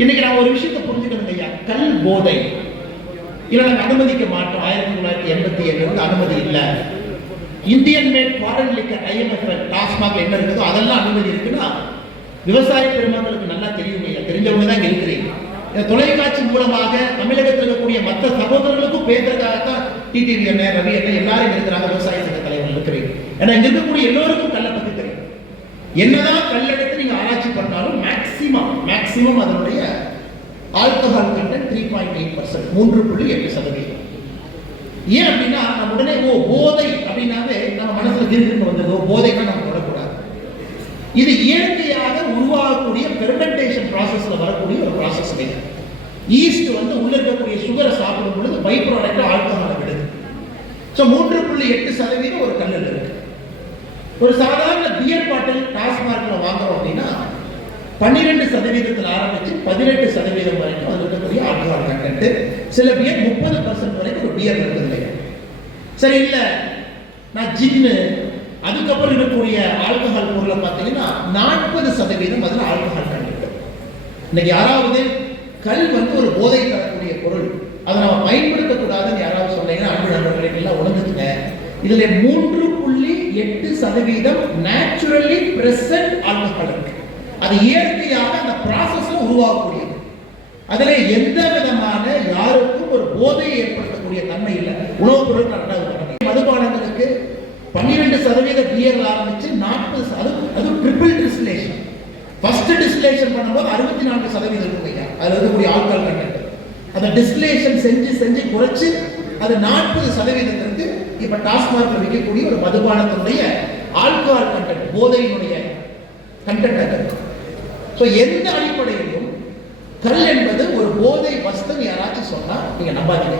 இன்னைக்கு நான் ஒரு விஷயத்தை புரிஞ்சுக்கணும் ஐயா. கல் போதை இதை நாங்கள் அனுமதிக்க மாட்டோம். 1987 அனுமதி இல்லை. Indian mat foreign liquor IMFL TASMAC என்ன இருக்குதோ அதெல்லாம் அனுமதி இருக்குன்னா விவசாய பெருமக்களுக்கு நல்லா தெரியும் ஐயா. தெரிஞ்சவங்க தான் இருக்கிறீங்க. தொலைக்காட்சி மூலமாக தமிழகத்தில் இருக்கக்கூடிய மற்ற சகோதரர்களுக்கும் பேசுறதுக்காகத்தான் டிடிவி அண்ணன், ரவி அண்ணன் எல்லாரும் இருக்கிறாங்க. விவசாய சங்க தலைவர்கள் இருக்கிறீங்க. ஏன்னா இங்க இருக்கக்கூடிய எல்லோருக்கும் கல்லை பத்தி தெரியும். என்னதான் கல் எடுத்து நீங்க ஆராய்ச்சி பண்ணாலும் மேக்சிமம் அதனுடைய ஆல்கஹால் கண்டென்ட் 3.8%, 3.8%. ஏன் அப்படின்னா நம்ம உடனே போதை அப்படின்னாவே நம்ம மனசுல திருப்பி வந்தது போதைன்னா நம்ம தொடக்கூடாது. இது இயற்கையாக உருவாகக்கூடிய ஃபெர்மெண்டேஷன் ப்ராசஸ்ல வரக்கூடிய ஒரு ப்ராசஸ். ஈஸ்ட் வந்து உள்ள இருக்கக்கூடிய சுகரை சாப்பிடும் பொழுது பை ப்ராடக்ட் ஆல்கஹாலை விடுது. ஸோ 3.8% ஒரு கல்லில் இருக்கு. ஒரு சாதாரண பியர் பாட்டில் டாஸ்மார்க்ல வாங்குறோம் அப்படின்னா 12% ஆரம்பிச்சு 18% வரைக்கும் அது இருக்கக்கூடிய ஆல்கஹால் கண்டென்ட். சில பியர் 30% வரைக்கும் ஒரு பியர் இருக்குது இல்லையா. சரி, இல்லை நான் ஜின்னு அதுக்கப்புறம் இருக்கக்கூடிய ஆல்கஹால் பொருளை பார்த்தீங்கன்னா 40% அதில் ஆல்கஹால் கண்டென்ட். இன்னைக்கு யாராவது கல் வந்து ஒரு போதை தரக்கூடிய பொருள், அதை நம்ம பயன்படுத்தக்கூடாதுன்னு யாராவது சொன்னீங்கன்னா அன்பு நண்பர்களை எல்லாம் உணர்ந்துச்சுங்க. இதுல 3.8% நேச்சுரலி பிரசன்ட் ஆல்கஹால் இருக்கு. அது இயற்கையாக அந்த ப்ராசஸ்ல உருவாகக்கூடியது. அதுல எந்த விதமான யாருக்கும் ஒரு போதையை ஏற்படுத்தக்கூடிய தன்மை இல்லை. உணவுப் பொருள் மதுபானங்களுக்கு 12% பியர் ஆரம்பிச்சு 40%, அது ட்ரிபிள் டிஸ்டிலேஷன். ஃபர்ஸ்ட் டிஸ்டிலேஷன் பண்ணும்போது 64% இருக்குங்க. அதுல இருக்கக்கூடிய ஆல்கஹால் கண்டென்ட் அந்த டிஸ்டிலேஷன் செஞ்சு குறைச்சு அது 40% இப்ப டாஸ்மார்க்ல விற்கக்கூடிய ஒரு மதுபானத்தினுடைய ஆல்கஹால் கண்டென்ட், போதையினுடைய கண்டென்ட் இருக்கு. ஸோ எந்த அடிப்படையிலும் கல் என்பது ஒரு போதை வஸ்து யாராச்சும் சொன்னா நீங்க நம்பாதீங்க.